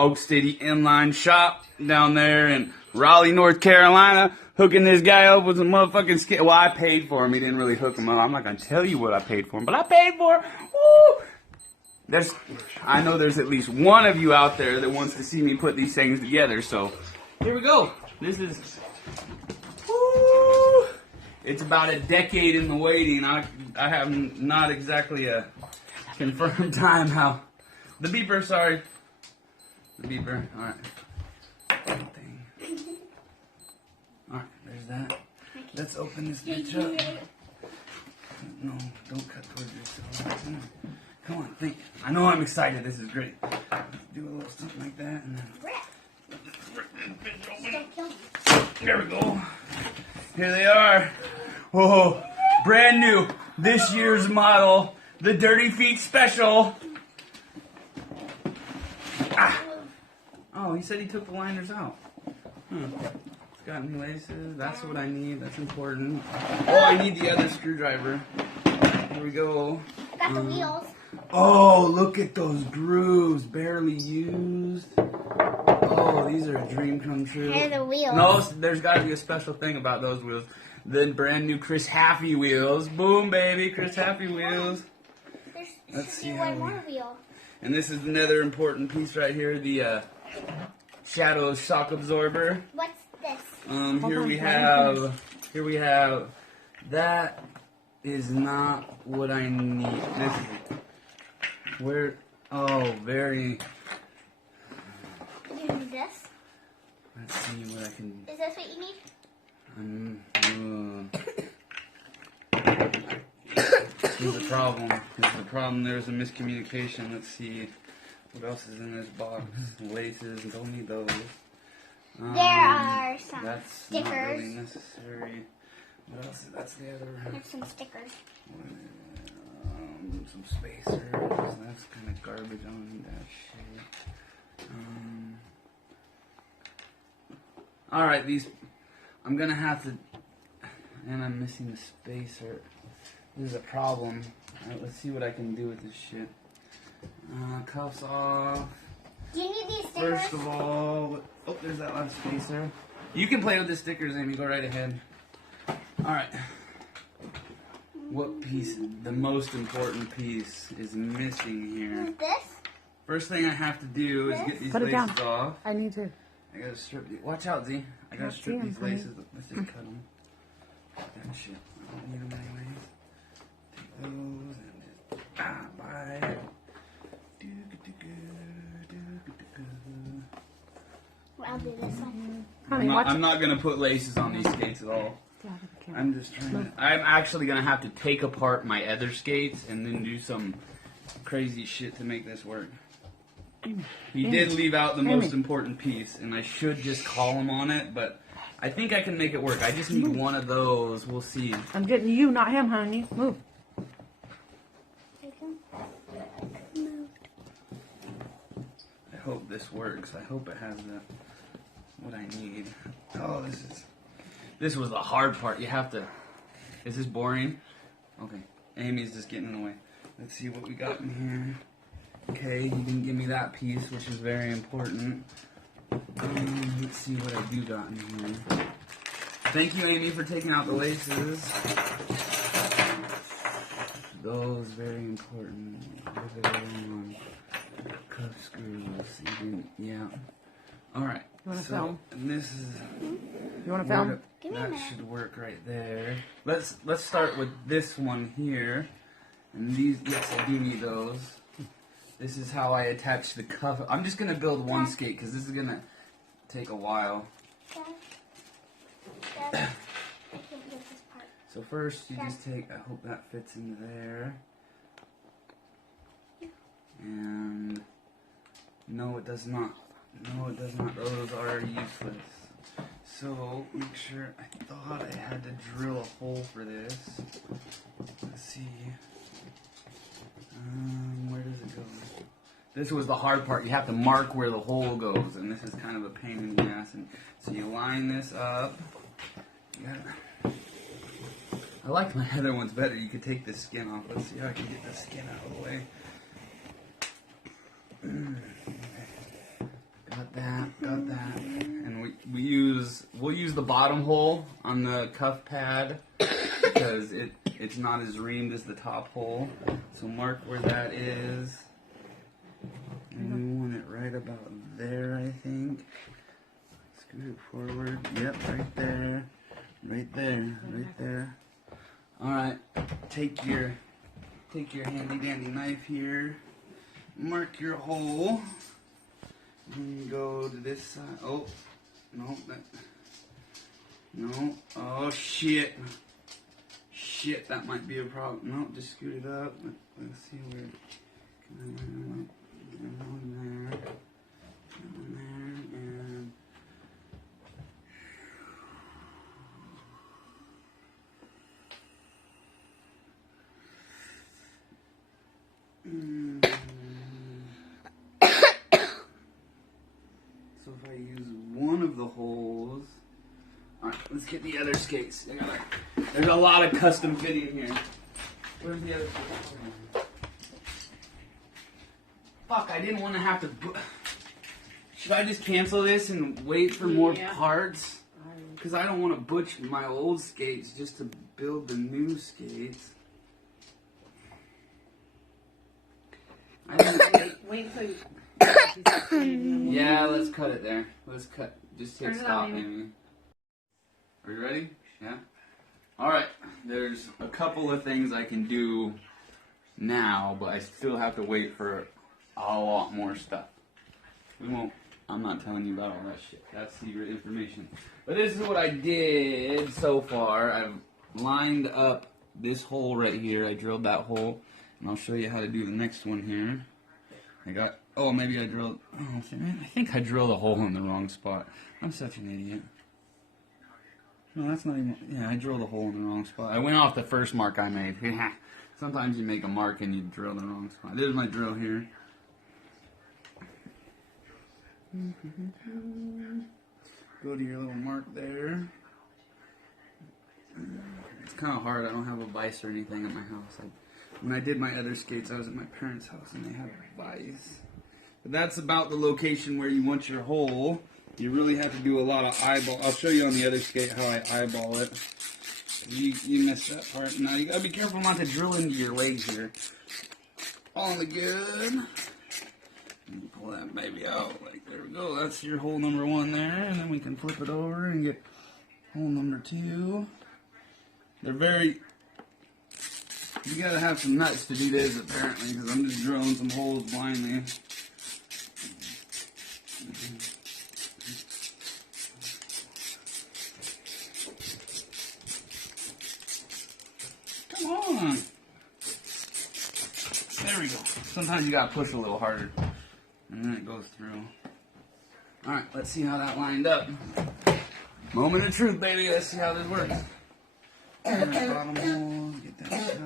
Oak City Inline Shop down there in Raleigh, North Carolina, hooking this guy up with some motherfucking skate. Well, I paid for him. He didn't really hook him up. I'm not gonna tell you what I paid for him, but I paid for him. Woo! I know there's at least one of you out there that wants to see me put these things together. So here we go. This is. Woo! It's about a decade in the waiting. I have not exactly a confirmed time how. The beeper, sorry. The beeper, alright. Alright, there's that. Let's open this bitch up. No, don't cut towards yourself. Come on, think. I know I'm excited. This is great. Let's do a little something like that and then. There we go. Here they are. Whoa, brand new. This year's model. The Dirty Feet Special. Ah. Oh, he said he took the liners out. It's got new laces. That's what I need. That's important. Oh, I need the other screwdriver. Here we go. Got the wheels. Oh, look at those grooves. Barely used. Oh, these are a dream come true. Here are the wheels. No, there's got to be a special thing about those wheels. The brand new Chris Haffey wheels. Boom, baby. Chris Haffey wheels. Let's see one more wheel. And this is another important piece right here, the Shadow shock absorber. What's this? Here we have, that is not what I need. This is, very. You need this? Let's see what I can. Is this what you need? Here's the problem. There's a miscommunication. Let's see. What else is in this box? Laces. Don't need those. There are some that's stickers. Not really necessary. What else? That's the other. There's some stickers. Some spacers. That's kind of garbage. I don't need that shit. All right, these. I'm gonna have to. And I'm missing the spacer. This is a problem. Alright, let's see what I can do with this shit. Cuffs off. Do you need these stickers? First of all, oh, there's that last spacer. You can play with the stickers, Amy. Go right ahead. Alright. What piece, the most important piece, is missing here? This? First thing I have to do is get these Put it laces down. off. I need to. I gotta strip these. Watch out, Z. I gotta strip these laces. Let's just cut them. That shit. I don't need them anyways. Take those and just bye. I'll do this one. I'm not gonna put laces on these skates at all. I'm just trying to. I'm actually gonna have to take apart my other skates and then do some crazy shit to make this work. He did leave out the most important piece, and I should just call him on it, but I think I can make it work. I just need one of those. We'll see. I'm getting you, not him, honey. Move. I hope this works. I hope it has what I need. Oh, this was the hard part. You have to. Is this boring? Okay. Amy's just getting in the way. Let's see what we got in here. Okay, he didn't give me that piece, which is very important. Let's see what I do got in here. Thank you, Amy, for taking out the laces. Those very important. Cuff screws. Yeah. All right. You want to film? And this is. You want to film? That should work right there. Let's start with this one here. And these, yes, I do need those. This is how I attach the cuff. I'm just gonna build one skate because this is gonna take a while. So first, you just take. I hope that fits into there. And no, it does not. No, it does not. Those are useless. So make sure. I thought I had to drill a hole for this. Let's see. Where does it go? This was the hard part. You have to mark where the hole goes, and this is kind of a pain in the ass. And so you line this up. I like my other ones better. You could take the skin off. Let's see how I can get the skin out of the way. Got that. And we'll use the bottom hole on the cuff pad because it's not as reamed as the top hole. So mark where that is. And we want it right about there, I think. Scoot it forward. Yep, right there. Right there. Alright, take your handy dandy knife here. Mark your hole. And go to this side. Oh, no, no. Oh, shit. Shit, that might be a problem. No, just scoot it up. Let's see where. One there. One there. And. So if I use one of the holes, alright, let's get the other skates. There's a lot of custom fitting here. Where's the other skates? Fuck, I didn't want to have to. Should I just cancel this and wait for more parts? Because I don't want to butcher my old skates just to build the new skates. Wait till you. Yeah, let's cut it there. Let's cut. Just hit stop, maybe. Are you ready? Yeah? Alright. There's a couple of things I can do now, but I still have to wait for a lot more stuff. I'm not telling you about all that shit. That's secret information. But this is what I did so far. I've lined up this hole right here. I drilled that hole. And I'll show you how to do the next one here. Maybe I drilled, I think I drilled a hole in the wrong spot. I'm such an idiot. No, that's not even, I drilled a hole in the wrong spot. I went off the first mark I made. Sometimes you make a mark and you drill the wrong spot. There's my drill here. Go to your little mark there. It's kind of hard. I don't have a vise or anything at my house. When I did my other skates, I was at my parents' house and they had a vise. But that's about the location where you want your hole. You really have to do a lot of eyeball. I'll show you on the other skate how I eyeball it. You missed that part. Now you gotta be careful not to drill into your legs here. All in the good. And pull that baby out. Like, there we go. That's your hole number 1 there. And then we can flip it over and get hole number 2. They're very... You gotta have some nuts to do this, apparently, because I'm just drilling some holes blindly. Come on! There we go. Sometimes you gotta push a little harder, and then it goes through. Alright, let's see how that lined up. Moment of truth, baby. Let's see how this works. Bottom hole, get that.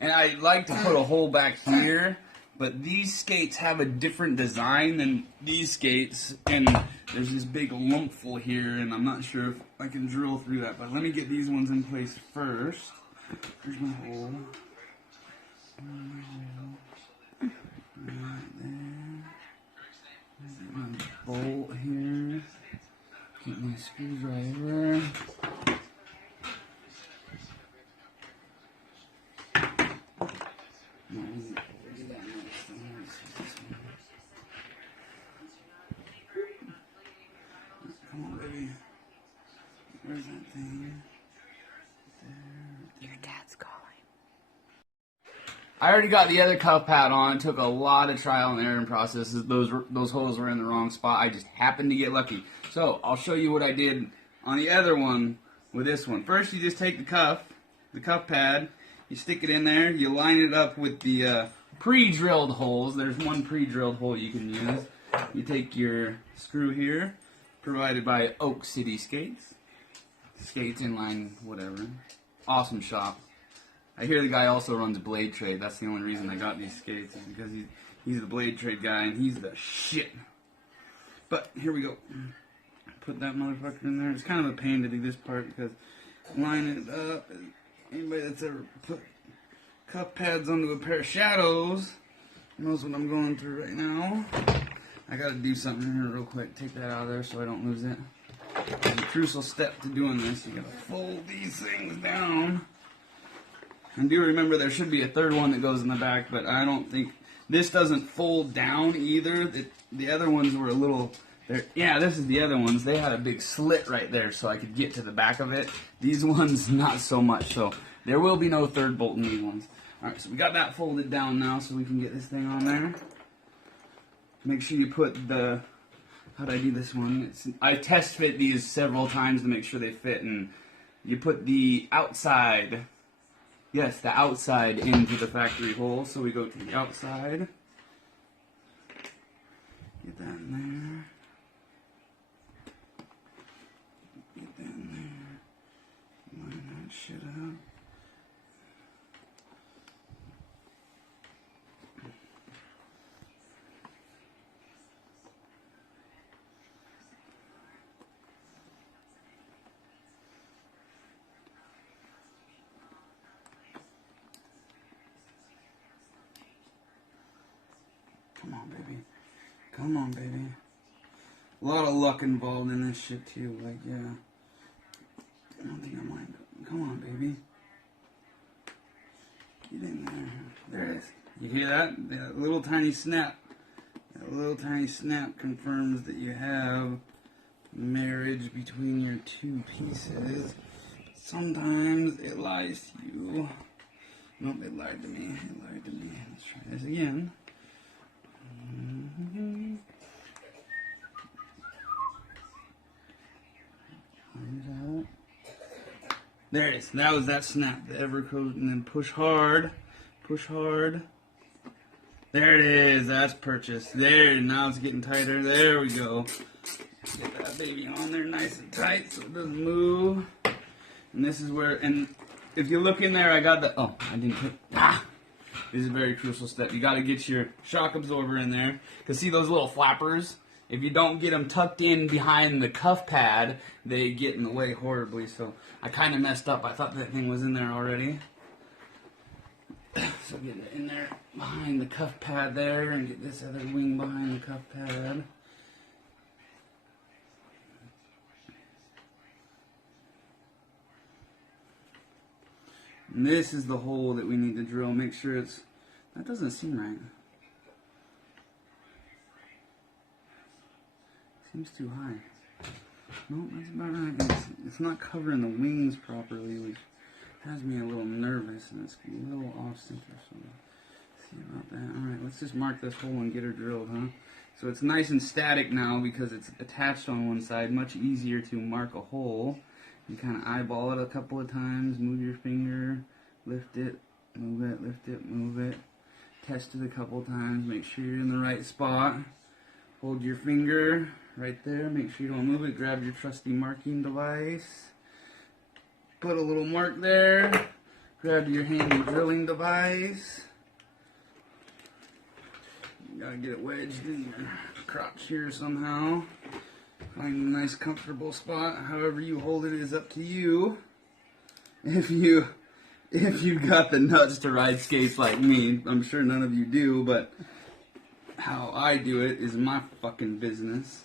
And I like to put a hole back here, but these skates have a different design than these skates, and there's this big lumpful here, and I'm not sure if I can drill through that, but let me get these ones in place first. Here's my hole. Right there. Get my bolt here. Get my screwdriver. Come on, baby. Where's that thing? There. Your dad's calling. I already got the other cuff pad on. It took a lot of trial and error processes. Those holes were in the wrong spot. I just happened to get lucky. So I'll show you what I did on the other one with this one. First, you just take the cuff pad, you stick it in there, you line it up with the pre-drilled holes. There's one pre-drilled hole you can use. You take your screw here, provided by Oak City Skates. Skates, inline, whatever. Awesome shop. I hear the guy also runs Blade Trade. That's the only reason I got these skates, is because he's the Blade Trade guy, and he's the shit. But here we go. Put that motherfucker in there. It's kind of a pain to do this part because line it up. Anybody that's ever put cuff pads onto a pair of shadows knows what I'm going through right now. I gotta do something here real quick. Take that out of there so I don't lose it. There's a crucial step to doing this. You gotta fold these things down. And do remember there should be a third one that goes in the back, but I don't think this doesn't fold down either. The other ones were a little. Yeah, this is the other ones. They had a big slit right there so I could get to the back of it. These ones, not so much. So there will be no third bolt in these ones. All right, so we got that folded down now so we can get this thing on there. Make sure you put the. How'd I do this one? I test fit these several times to make sure they fit, and you put the outside. Yes, the outside into the factory hole. So we go to the outside. Get that in there. Get that in there. Line that shit up. Come on, baby. Come on, baby. A lot of luck involved in this shit, too. Like, yeah. I don't think I mind. Come on, baby. Get in there. There it is. You hear that? That little tiny snap. That little tiny snap confirms that you have marriage between your two pieces. Sometimes it lies to you. Nope, it lied to me. It lied to me. Let's try this again. There it is. That was that snap. The Evercoat, and then push hard. Push hard. There it is. That's purchased. There. Now it's getting tighter. There we go. Get that baby on there nice and tight so it doesn't move. And this is where, and if you look in there, I got the, oh, I didn't put, this is a very crucial step. You got to get your shock absorber in there. Because see those little flappers? If you don't get them tucked in behind the cuff pad, they get in the way horribly. So I kind of messed up. I thought that thing was in there already. So get it in there behind the cuff pad there and get this other wing behind the cuff pad. And this is the hole that we need to drill. Make sure it's, that doesn't seem right. Seems too high. No, that's about right. It's not covering the wings properly, which has me a little nervous, and it's a little off center. So let's see about that. All right, let's just mark this hole and get her drilled, huh? So it's nice and static now because it's attached on one side. Much easier to mark a hole. You kind of eyeball it a couple of times, move your finger, lift it, move it, lift it, move it. Test it a couple of times, make sure you're in the right spot. Hold your finger right there, make sure you don't move it. Grab your trusty marking device. Put a little mark there. Grab your handy drilling device. You gotta get it wedged in your crotch here somehow. Find a nice comfortable spot. However you hold it is up to you. If you've got the nuts to ride skates like me, I'm sure none of you do, but how I do it is my fucking business.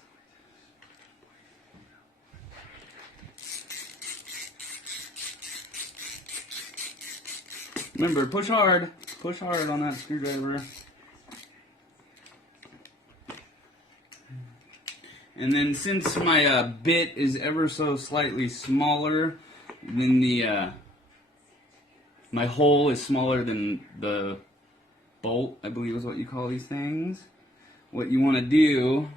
Remember, push hard on that screwdriver. And then since my bit is ever so slightly smaller than the, my hole is smaller than the bolt, I believe is what you call these things. What you want to do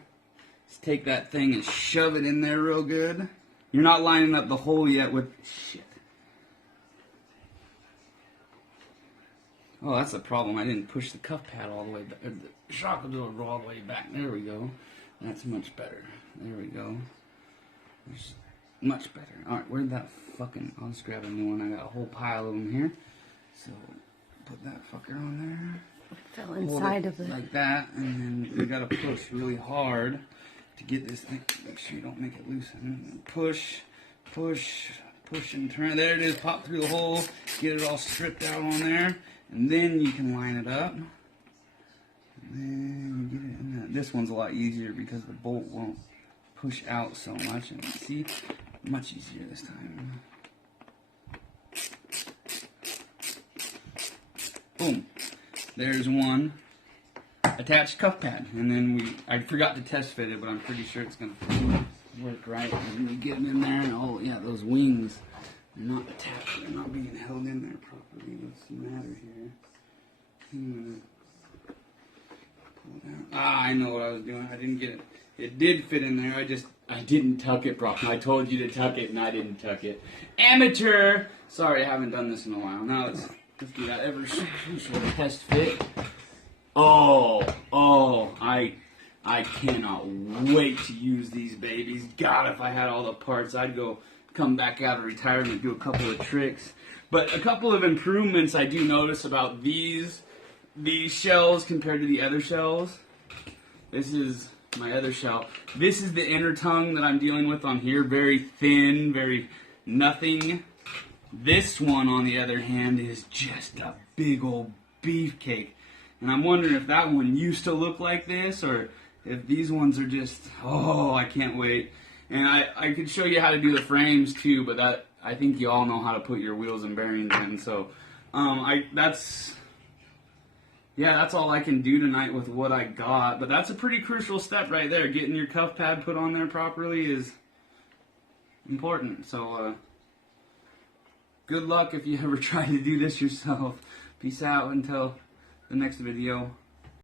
is take that thing and shove it in there real good. You're not lining up the hole yet with, shit. Oh, that's the problem. I didn't push the cuff pad all the way back. The shock absorber all the way back. There we go. That's much better. There we go. There's much better. Alright, where'd that fucking... I'll just grab a new one. I got a whole pile of them here. So, put that fucker on there. It fell inside of it. Like that. And then you gotta push really hard to get this thing. Make sure you don't make it loosen. Push, push, push and turn. There it is. Pop through the hole. Get it all stripped out on there. And then you can line it up. And then you get it in that. this one's a lot easier because the bolt won't push out so much. And see, much easier this time. Boom. There's one attached cuff pad. And then I forgot to test fit it, but I'm pretty sure it's going to work right. And we get them in there, and oh yeah, those wings are not attached. They're not being held in there properly. What's the matter here? Pull it out. Ah, I know what I was doing. I didn't get it. It did fit in there. I didn't tuck it properly. I told you to tuck it, and I didn't tuck it. Amateur! Sorry, I haven't done this in a while. Now let's do that ever crucial test fit. I cannot wait to use these babies. God, if I had all the parts, I'd come back out of retirement, do a couple of tricks. But a couple of improvements I do notice about these shells compared to the other shells. This is my other shell. This is the inner tongue that I'm dealing with on here. Very thin, very nothing. This one, on the other hand, is just a big old beefcake. And I'm wondering if that one used to look like this, or if these ones are just, oh, I can't wait. And I could show you how to do the frames too, but I think you all know how to put your wheels and bearings in. So that's all I can do tonight with what I got. But that's a pretty crucial step right there. Getting your cuff pad put on there properly is important. So good luck if you ever try to do this yourself. Peace out until the next video.